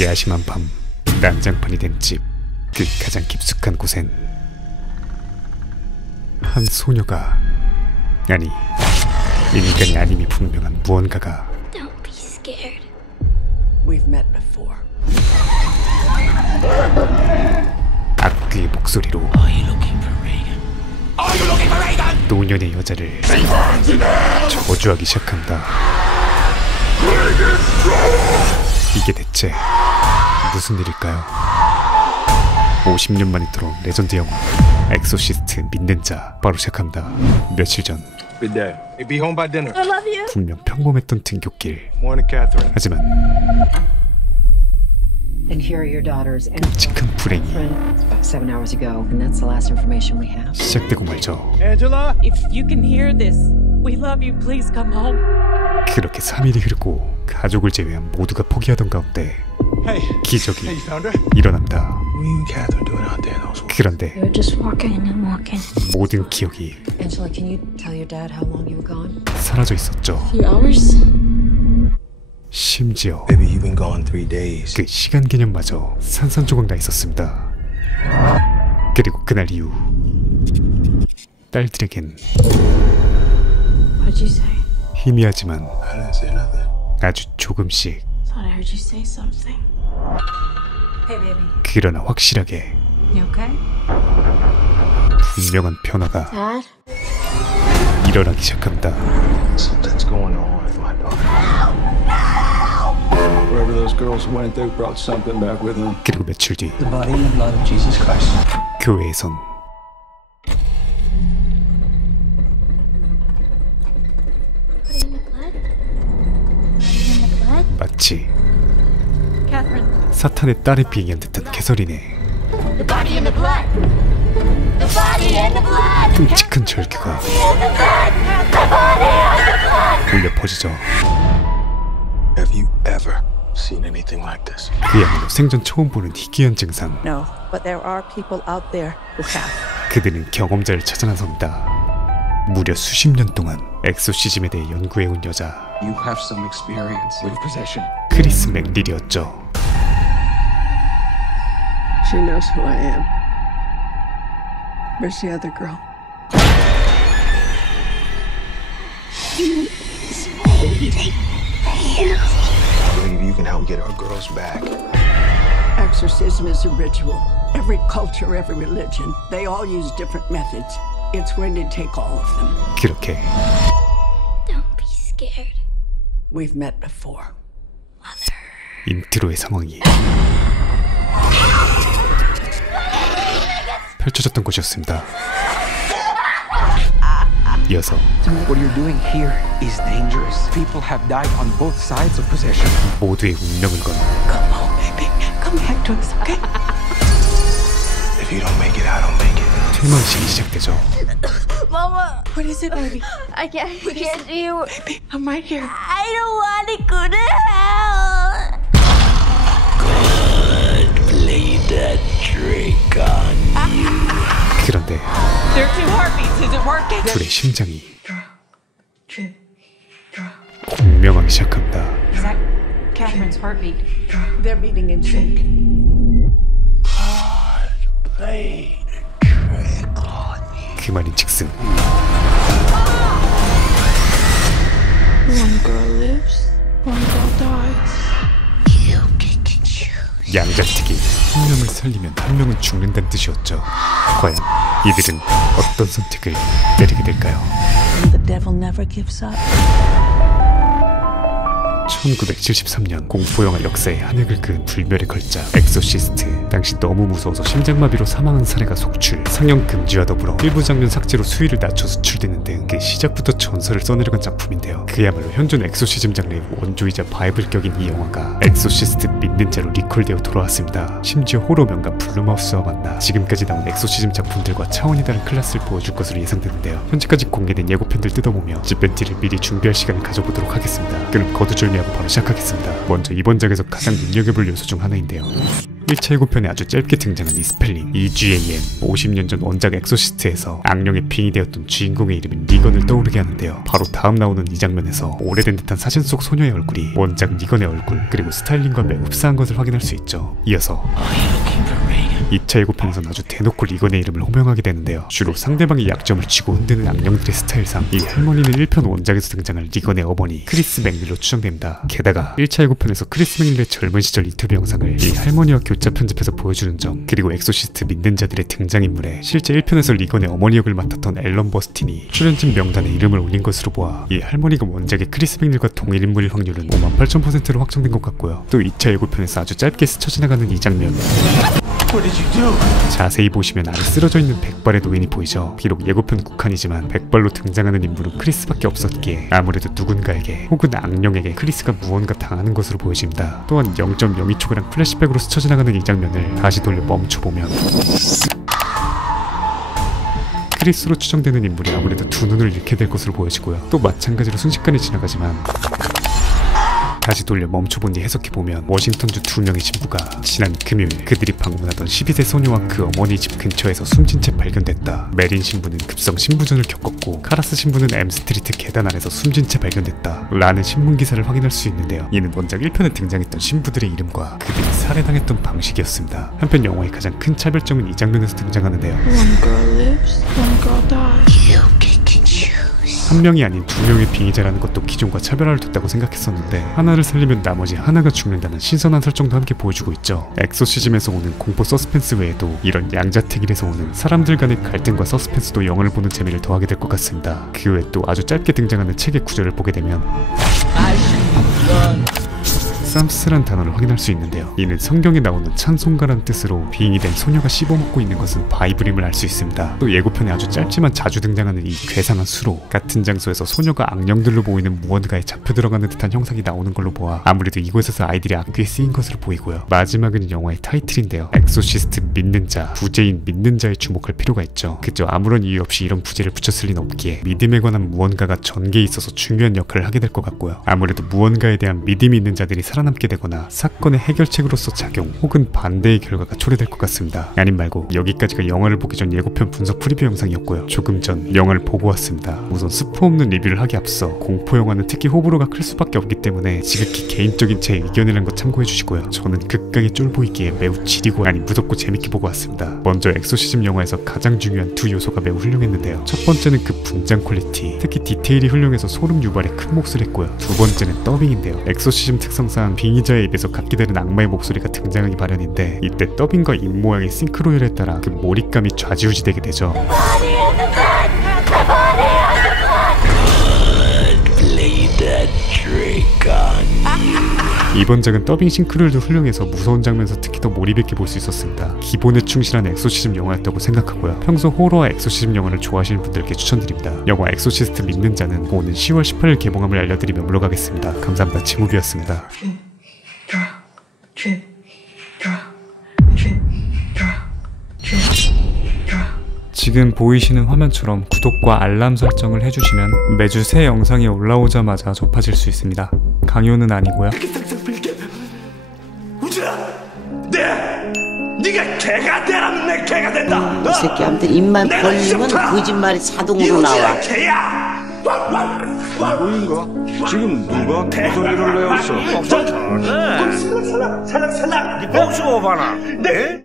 야심한 밤, 난장판이 된 집. 그 가장 깊숙한 곳엔 한 소녀가, 아니 인간이 아님이 분명한 무언가가. Don't be scared. We've met before. 악귀의 목소리로 Are you looking for Reagan? Are you looking for Reagan? 노년의 여자를 저주하기 시작한다. 이게 대체 무슨 일일까요? 50년 만에 돌아온 레전드 영화 엑소시스트 믿는 자, 바로 시작합니다. 며칠 전 Good day. Hey, be home by dinner. I love you. 분명 평범했던 등굣길. Morning, Catherine. 하지만 And here are your daughters. And 끔찍한 불행이 it's about 7 hours ago, and that's the last information we have. 시작되고 말죠. Angela? If you can hear this, we love you. Please come home. 그렇게 3일이 흐르고 가족을 제외한 모두가 포기하던 가운데 Hey. 기적이 Hey, you found her? 일어난다. What are you and Catherine doing out there in those woods? 그런데 We were just walking and walking. 모든 기억이 Angela, can you tell your dad how long you were gone? 사라져 있었죠. Few hours. 심지어 Baby, you've been gone 3 days. 그 시간 개념마저 산산조각 나 있었습니다. 그리고 그날 이후 딸들에겐 What'd you say? 희미하지만 I didn't say nothing. 아주 조금씩, Thought I heard you say something. Hey, baby. 그러나 확실하게 You okay? 분명한 변화가 Dad? 일어나기 시작합니다. Something's going on with my daughter. Wherever those girls went, they brought something back with them. 그리고 며칠 뒤 The body and the blood of Jesus Christ. 교회에선 Put it in the blood? Put it in the blood? 마치 Catherine. 사탄의 딸을 비행한 듯한 개설이네. The body in the blood! The body in the blood! 끔찍한 절규가 울려 퍼지죠. Have you ever seen anything like this? 그야말로 생전 처음 보는 희귀한 증상. No, but there are people out there who have. 그들은 경험자를 찾아 나섭니다. 무려 수십 년 동안 엑소시즘에 대해 연구해온 여자 You have some experience with possession. 크리스 맥릴이었죠. She knows who I am. Where's the other girl? I believe you can help get our girls back. Exorcism is a ritual. Every culture, every religion, they all use different methods. It's going to take all of them. 그렇게 Don't be scared. We've met before. 인트로의 상황이 펼쳐졌던 곳이었습니다. 이어서 What you're doing here is dangerous. People have died on both sides of possession. 모두의 운명을 건 Come home, baby. Come back to us, okay? If you don't make it, I don't make it. 퇴망식이 시작되죠. Mama! What is it, baby? I can't do you. Baby, I'm right here. I don't want to go to hell! Play that trick on you. 그런데 There are 2 heartbeats. Is it working? 둘의 심장이 공명하기 시작합니다. Is that Catherine's heartbeat? They're beating in sync. 그 말인즉슨 One girl lives, one girl dies. 양자택이 한 명을 살리면 한 명은 죽는다는 뜻이었죠. 과연 이들은 어떤 선택을 내리게 될까요? The devil never gives up. 1973년 공포영화 역사에 한획을 그은 불멸의 걸작 엑소시스트. 당시 너무 무서워서 심장마비로 사망한 사례가 속출, 상영 금지와 더불어 일부 장면 삭제로 수위를 낮춰 수출되는 등 그 시작부터 전설을 써내려간 작품인데요. 그야말로 현존 엑소시즘 장르의 원조이자 바이블격인 이 영화가 엑소시스트 믿는 자로 리콜되어 돌아왔습니다. 심지어 호러 명가 블룸하우스와 만나 지금까지 나온 엑소시즘 작품들과 차원이 다른 클래스를 보여줄 것으로 예상되는데요. 현재까지 공개된 예고편들 뜯어보며 집벤티를 미리 준비할 시간을 가져보도록 하겠습니다. 그럼 거두절미하고 바로 시작하겠습니다. 먼저 이번 작에서 가장 눈여겨볼 요소 중 하나인데요. 1차 예고편에 아주 짧게 등장한 이 스펠링 EGAN 50년 전 원작 엑소시스트에서 악령의 빙이 되었던 주인공의 이름인 리건을 떠오르게 하는데요. 바로 다음 나오는 이 장면에서 오래된 듯한 사진 속 소녀의 얼굴이 원작 리건의 얼굴 그리고 스타일링과 매우 흡사한 것을 확인할 수 있죠. 이어서 2차 예고편에선 아주 대놓고 리건의 이름을 호명하게 되는데요. 주로 상대방의 약점을 쥐고 흔드는 악령들의 스타일상 이 할머니는 1편 원작에서 등장할 리건의 어머니 크리스 맥닐로 추정됩니다. 게다가 1차 예고편에서 크리스 맥닐의 젊은 시절 인터뷰 영상을 이 할머니와 교차 편집해서 보여주는 점, 그리고 엑소시스트 믿는 자들의 등장인물에 실제 1편에서 리건의 어머니 역을 맡았던 앨런 버스틴이 출연진 명단에 이름을 올린 것으로 보아 이 할머니가 원작의 크리스 맥닐과 동일 인물일 확률은 58,000%로 확정된 것 같고요. 또 2차 예고편에서 아주 짧게 스쳐 지나가는 이 장면, 자세히 보시면 아래 쓰러져 있는 백발의 노인이 보이죠. 비록 예고편 국한이지만 백발로 등장하는 인물은 크리스밖에 없었기에 아무래도 누군가에게 혹은 악령에게 크리스가 무언가 당하는 것으로 보여집니다. 또한 0.02초가량 플래시백으로 스쳐 지나가는 이 장면을 다시 돌려 멈춰보면 크리스로 추정되는 인물이 아무래도 두 눈을 잃게 될 것으로 보여지고요. 또 마찬가지로 순식간에 지나가지만 다시 돌려 멈춰본 뒤 해석해보면 워싱턴주 2명의 신부가 지난 금요일 그들이 방문하던 12세 소녀와 그 어머니 집 근처에서 숨진 채 발견됐다. 메린 신부는 급성 신부전을 겪었고 카라스 신부는 M스트리트 계단 아래서 숨진 채 발견됐다 라는 신문기사를 확인할 수 있는데요. 이는 원작 1편에 등장했던 신부들의 이름과 그들이 살해당했던 방식이었습니다. 한편 영화의 가장 큰 차별점은 이 장면에서 등장하는데요. One girl lives, one girl dies. You get to choose. 한 명이 아닌 두 명의 빙의자라는 것도 기존과 차별화를 뒀다고 생각했었는데 하나를 살리면 나머지 하나가 죽는다는 신선한 설정도 함께 보여주고 있죠. 엑소시즘에서 오는 공포 서스펜스 외에도 이런 양자택일에서 오는 사람들 간의 갈등과 서스펜스도 영화를 보는 재미를 더하게 될 것 같습니다. 그 외에 또 아주 짧게 등장하는 책의 구절을 보게 되면 쌈스란 단어를 확인할 수 있는데요. 이는 성경에 나오는 찬송가란 뜻으로 빙이 된 소녀가 씹어먹고 있는 것은 바이블임을 알 수 있습니다. 또 예고편에 아주 짧지만 자주 등장하는 이 괴상한 수로 같은 장소에서 소녀가 악령들로 보이는 무언가에 잡혀 들어가는 듯한 형상이 나오는 걸로 보아 아무래도 이곳에서 아이들이 악귀에 쓰인 것으로 보이고요. 마지막은 영화의 타이틀인데요. 엑소시스트 믿는 자, 부제인 믿는 자에 주목할 필요가 있죠. 그저 아무런 이유 없이 이런 부제를 붙였을 리는 없기에 믿음에 관한 무언가가 전개에 있어서 중요한 역할을 하게 될 것 같고요. 아무래도 무언가에 대한 믿음이 있는 자들이 살아남게 되거나 사건의 해결책으로서 작용 혹은 반대의 결과가 초래될 것 같습니다. 아님 말고 여기까지가 영화를 보기 전 예고편 분석 프리뷰 영상이었고요. 조금 전 영화를 보고 왔습니다. 우선 스포 없는 리뷰를 하기 앞서 공포 영화는 특히 호불호가 클 수밖에 없기 때문에 지극히 개인적인 제 의견이라는 거 참고해 주시고요. 저는 극강의 쫄보이기에 매우 지리고 아니 무섭고 재밌게 보고 왔습니다. 먼저 엑소시즘 영화에서 가장 중요한 두 요소가 매우 훌륭했는데요. 첫 번째는 그 분장 퀄리티, 특히 디테일이 훌륭해서 소름 유발에 큰 몫을 했고요. 두 번째는 더빙인데요. 엑소시즘 특성상 빙의자의 입에서 갖게 되는 악마의 목소리가 등장하기 마련인데 이때 더빙과 입 모양의 싱크로율에 따라 그 몰입감이 좌지우지되게 되죠. 이번 작은 더빙 싱크로율도 훌륭해서 무서운 장면에서 특히 더 몰입있게 볼 수 있었습니다. 기본에 충실한 엑소시즘 영화였다고 생각하고요. 평소 호러와 엑소시즘 영화를 좋아하시는 분들께 추천드립니다. 영화 엑소시스트 믿는 자는 오는 10월 18일 개봉함을 알려드리며 물러가겠습니다. 감사합니다. 지무비였습니다. 지금 보이시는 화면처럼 구독과 알람 설정을 해주시면 매주 새 영상이 올라오자마자 접하실 수 있습니다. 강요는 아니고요. 네가 개가 되라면 내 개가 된다. 이 새끼한테 입만 벌리면 거짓말이 자동으로 나와. 개야. 누구인가? 지금 누가 목소리를 내었어? 살락. 네 봉수 오바나. 네.